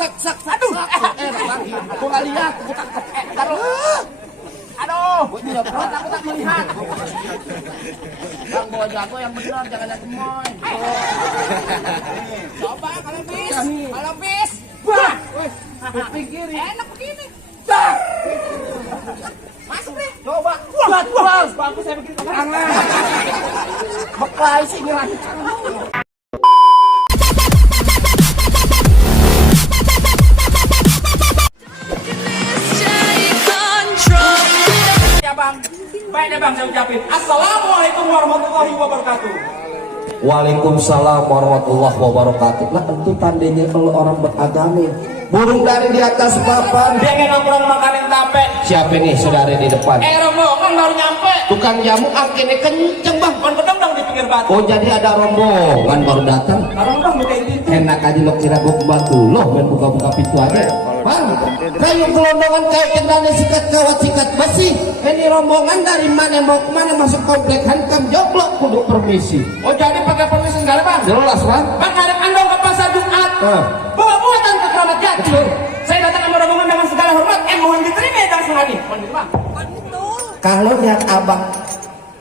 sak. Aduh. Gua nggak lihat. Aduh. Gua tidak pernah, aku tak melihat. Bang, bawa jago yang benar, jangan yang gemoy. Coba kalau bis. Wah. Pikir. Enak begini. Dah. Masuk deh. Coba. Wah, bagus saya bikin tangan. Beklai sih ini lagi. Ya bang, baik deh bang saya ucapin. Assalamualaikum warahmatullahi wabarakatuh. Waalaikumsalam warahmatullahi wabarakatuh. Nah itu tandanya kalau orang beragama. Burung dari di atas papan. Dia kayak nongkrong makanin tape. Siapa nih saudara di depan? Rombongan baru nyampe. Tukang jamu angkinnya kenceng bang. Kon gedong dong di pinggir batu. Oh jadi ada rombongan baru datang. Orang bang kayak gitu. Enak aja lo kira gue pembantu loh main buka-buka pintu aja. Bang, kayu gelondongan kayak kendalnya sikat kawat sikat besi. Ini rombongan dari mana mau kemana masuk komplek hankam joglok kudu permisi. Oh jadi pakai permisi segala bang? Jelas bang. Bang ada kandong ke pasar Jumat. Bawa buatan ke keramat jati. Saya datang sama rombongan dengan segala hormat. Mohon diterima ya Kang Sunadi. Mohon diterima. Kalau lihat abang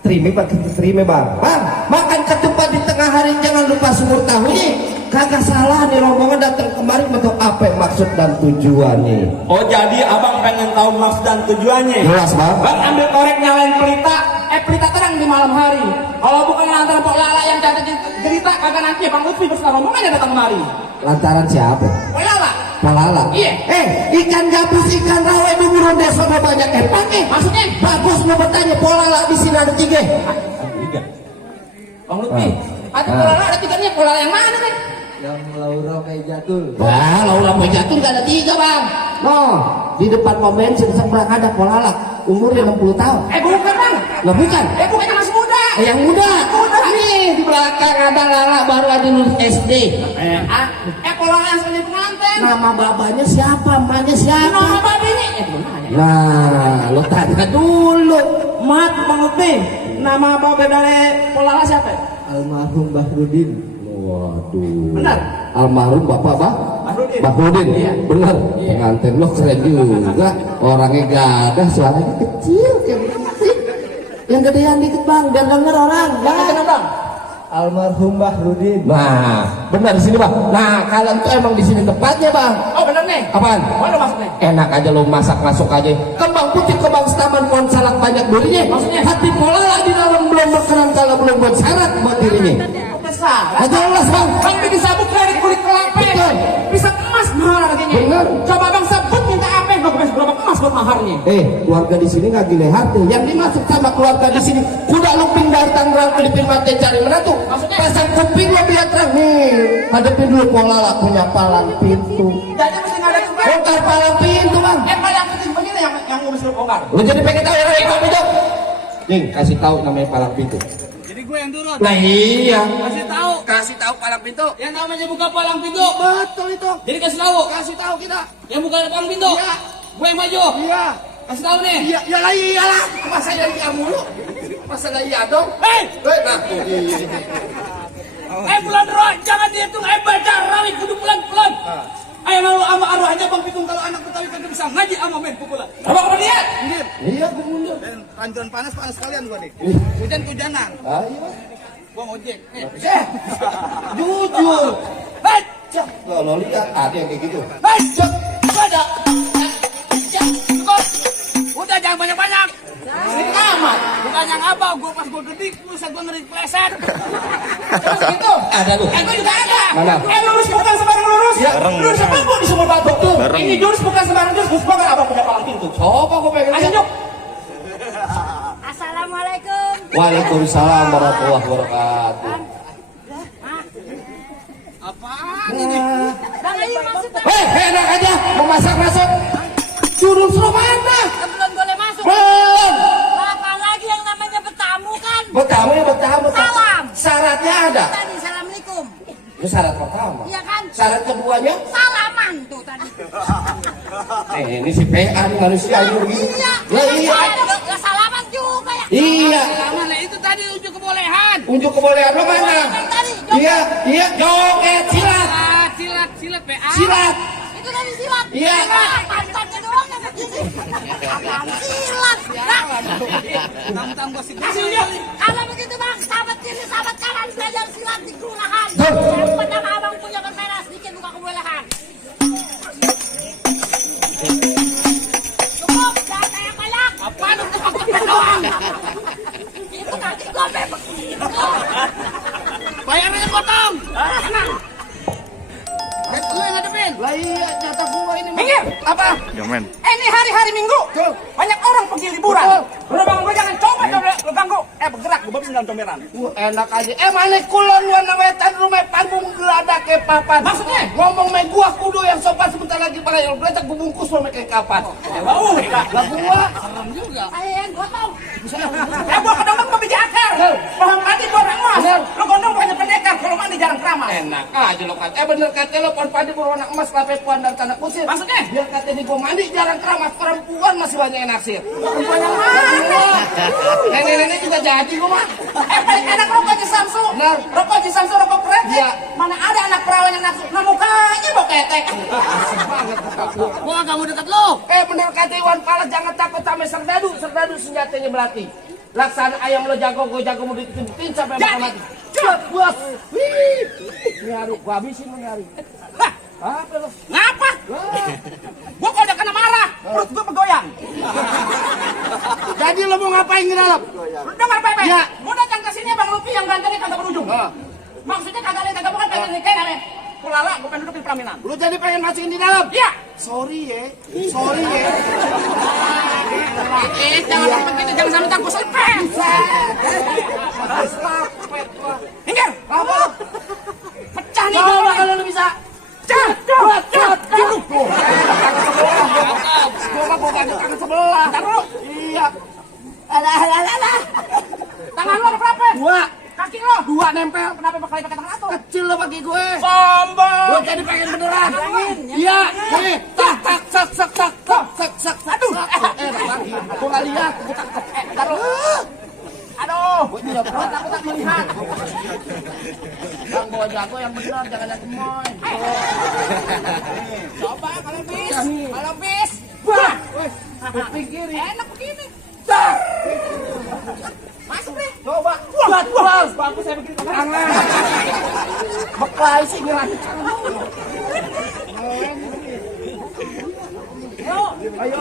terima pakai diterima bang. Bang, makan ketupat di tengah hari jangan lupa sumur tahunya. Kagak salah nih rombongan datang kemari untuk apa maksud dan tujuannya. Oh jadi abang pengen tahu maksud dan tujuannya? Jelas bang. Bang ambil korek nyalain pelita. Pelita terang di malam hari. Kalau bukan lantaran Pok Lala yang cantik cerita kagak nanti Bang Lutfi bersama rombongannya datang kemari. Lantaran siapa? Pok Lala. Palala. Iya. Ikan gabus, ikan rawa di burung desa mau banyak pakai. Maksudnya? Bagus mau bertanya Polala di sini ada 3. Tiga. Bang Lutfi. Ada Pok Lala ada 3-nya. Pok Lala yang mana kan? Yang Laura kayak Jatul. Wah, Laura kayak Jatul gak ada 3 bang. No, di depan pom bensin seberang ada Polala. Umurnya 60 tahun. Bukan bang. Lah bukan. Bukan yang masih muda. Yang muda. Nih di belakang ada Lala baru aja lulus SD. Pok Lala yang sekali pengantin. Nama babanya siapa? Emaknya siapa? Nama babanya. Nah, lo tanya dulu. Mat Bang Lutfi. Nama babe dari Pok Lala siapa? Almarhum Bahrudin. Waduh. Benar. Almarhum Bapak Bahrudin. Bahrudin. Iya. Benar. Pengantin lo keren juga. Orangnya gadah, suaranya kecil kayak gitu. Yang gedean dikit bang, biar denger orang. Yang bang. Almarhum Bahrudin. Nah, benar di sini bang. Nah, kalian tuh emang di sini tempatnya bang. Oh benar nih. Apaan? Mana masuknya? Enak aja lo masak masuk aja. Kembang putih, kembang setaman, pohon salak banyak durinya. Maksudnya? Hati Polala di dalam belum berkenan kalau belum buat syarat buat dirinya. Salah. Jelas bang. Bang bisa sabut dari kulit kelapa. Betul. Bisa emas mahal harganya. Benar. Coba bang sebut minta apa? Bang bisa berapa emas buat maharnya? Keluarga di sini nggak gile hati. Yang dimaksud sama keluarga di sini, kuda luping dari Tangerang ke Filipin mati cari menantu. Maksudnya? Pasang kuping lo biar terang nih. Hadapin dulu Polala punya palang pintu. Jadi mesti ada juga. Bongkar palang pintu bang. Palang penting begini yang gue mesti bongkar. Lo jadi pengen tahu orang palang pintu? Nih kasih tahu namanya palang pintu. Jadi gue yang turun. Nah iya. Kasih tahu palang pintu. Yang namanya buka palang pintu. Betul itu. Jadi kasih tahu kita. Yang buka palang pintu. Iya. Gue yang maju. Iya. Kasih tahu nih. Iya, iyalah. Masa dari kamu lu? Masa enggak iya dong? Bulan roh, jangan dihitung. Baca rawit kudu bulan-bulan. Ayo malu sama arwahnya Bang Pitung kalau anak Betawi kagak bisa ngaji sama main pukulan. Coba kamu lihat. Iya gue mundur. Dan rancuran panas sekalian gua nih. Hujan-hujanan. Ayo. Gua ngojek. Jujur. Baca. Lo lihat ada yang kayak gitu. Baca. Baca. Udah jangan banyak-banyak. Ini amat. Bukan yang apa, pas gua gedik, buset gua ngeri pleset. Terus gitu. Ada lu. Gua juga ada. Mana? Lurus bukan sembarang lurus. Lurus apa gua di sumur batu. Ini jurus bukan sembarang jurus, gua kan abang punya palang pintu. Coba gue pengen Ayo lihat. yuk. Assalamualaikum. Waalaikumsalam warahmatullahi wabarakatuh. Apaan ini? Bang Ayu maksudnya Enak aja mau masuk. Jurus lo mana? belum boleh masuk. Belum. Apa lagi yang namanya bertamu kan? Bertamu. Salam. Syaratnya ada. Tadi assalamualaikum. Itu syarat pertama. Iya kan? Syarat keduanya? Salaman tuh tadi. Ini si PA nih manusia ini begini. Iya. Ya iya. Nggak salaman juga ya. Iya. Mana itu tadi unjuk kebolehan. Unjuk kebolehan lo mana? Yang tadi. Iya. Joget silat. Silat PA. Silat. Itu dari silat. Iya. Pantatnya doang yang begini. Apaan silat? Tentang gua sih. Kalau begitu bang, sahabat kiri, sahabat kanan belajar silat di kelurahan. Tuh. Yang pernah abang punya bersama sedikit buka kebolehan. Cukup, jangan kayak banyak. Apaan itu pakai doang? Itu nanti gombe begitu. Bayarannya potong. Lu yang ngadepin. Lah iya, jatah gua ini. Minggir. Apa? Ini hari-hari Minggu. Banyak orang pergi liburan. Lu bang, gua jangan coba lu ganggu. Bergerak, gua bisa dalam comberan. Enak aja. Mana kulon warna wetan rumah panggung geladak ke papan. Maksudnya? Ngomong main gua kudu yang sopan sebentar lagi pada yang beletak gua bungkus lo kayak kapan. Bau. Lah gua Ayo yang gotong. Gua kedong gua biji akar. Pohon padi gua emas. Lu gondong banyak pendekar. Kalau mandi jarang keramas. enak aja lo kan. Bener kata lo pohon padi berwarna emas kape puan dan tanah kusir. Maksudnya? Biar kata di gua mandi jarang keramas, perempuan masih banyak yang naksir. Perempuan yang mana? Nenek-nenek juga jadi gua mah. Paling enak rokok Haji Samsu. Benar. Rokok Haji Samsu, rokok keren. Iya. Mana ada anak perawan yang nafsu. Nah mukanya mau ketek. Gua gak mau deket lu. Bener kata Iwan Pala jangan takut sama serdadu. Serdadu senjatanya belati. Laksana ayam lo jago, gue jago mau ditunjukin sampai bakal mati. Cepet bos. Wih. Ini hari gua habisin lo hari. Hah, Apa lo? ngapa? Gua kalau udah kena marah, perut gua bergoyang. Jadi lo mau ngapain di dalam? Lu dengar Pepe? Iya. Gua datang ke sini Bang Lupi yang gantengnya kagak berujung. Maksudnya kagak ada kagak bukan pengen nikah namanya. Kulala, gua pengen duduk di pelaminan. Lo jadi pengen masukin di dalam? Iya. Sorry ya. Sorry ya. Jangan begitu, jangan sampai takut selipet. Hinggir. Apa lo? Pecah nih Coba gua. kalau lo bisa. Cat. Gua kagak sebelah. Ntar dulu. Iya. Alah. Tangan lo ada berapa? Dua. Kaki lo? Dua nempel. Kenapa pakai tangan satu? Kecil lo bagi gue. Sombong. Lo jadi pengen beneran. Iya. Nih. Tak tak sak sak sak sak sak sak. Aduh. Lagi. Gua nggak lihat. Gua tak. Ntar dulu. Aduh. Gua tidak pernah takut tak melihat. Yang gua jago yang bener jangan yang gemoy. Coba kalau bis. Wah. Pikir. Enak begini. Masuk deh. Coba. Wah. Bagus saya bikin tangan. Beklai sih ngeran. Ayo.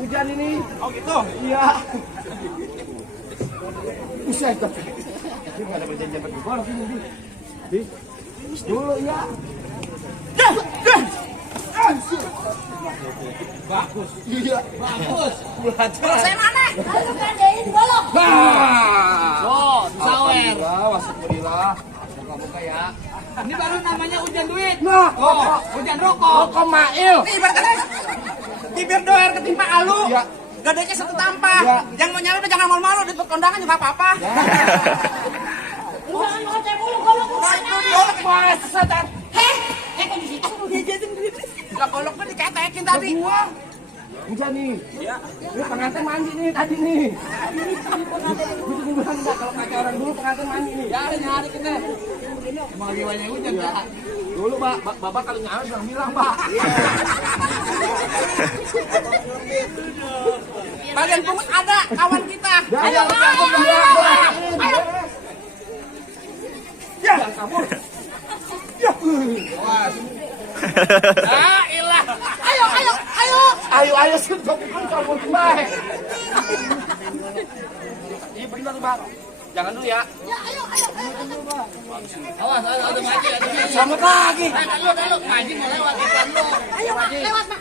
Hujan ini. Oh gitu. Iya. Buset. Ini enggak ada perjanjian bagi gua sini. Di. Dulu ya. Bagus. Iya. Bagus. Kalau saya mana? Ayo gandain golok. Loh, disawer. Alhamdulillah. Moga-moga ya. Ini baru namanya hujan duit. Nah, Hujan rokok. Rokok Mail. Nih ibarat kata bibir doer ketimpa alu. Iya. Gadanya satu tampah. Iya. Yang mau nyari udah jangan malu-malu di kondangan juga apa-apa. Lu jangan ngoceh mulu golok lu mana? Golok masa tar. Heh, kok di situ dijajatin duit. Lah golok gua diketekin tadi. Gua. Hujan nih. Iya. Ini pengantin mandi nih tadi nih. Gua juga bilang enggak kalau kata orang dulu pengantin mandi nih. Ya, nyari kita. Emang lagi banyak hujan ya. Dulu Bapak kalau nyari bilang, Pak. Bagian pungut ada kawan kita. Ayo, Ayo. Ya, kabur. Ya ilah. Ayo. Ayo sentuh kabur baik. Iya benar, Bang. Jangan dulu ya. Ya, ayo. Awas, ada ngaji, ada ngaji. Selamat lagi. Kalau ngaji mau lewat ikan lu. Ayo, Mak, lewat, Mak.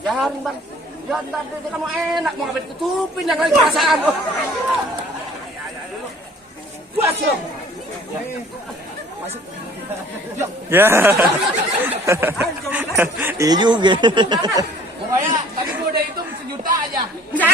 Jangan, Bang. Ya, ntar dia kamu enak mau ngapain tutupin yang lagi perasaan. Buat lo. Masuk. Ya. Iya juga. Pokoknya tadi gua udah hitung 1 juta aja. Ya.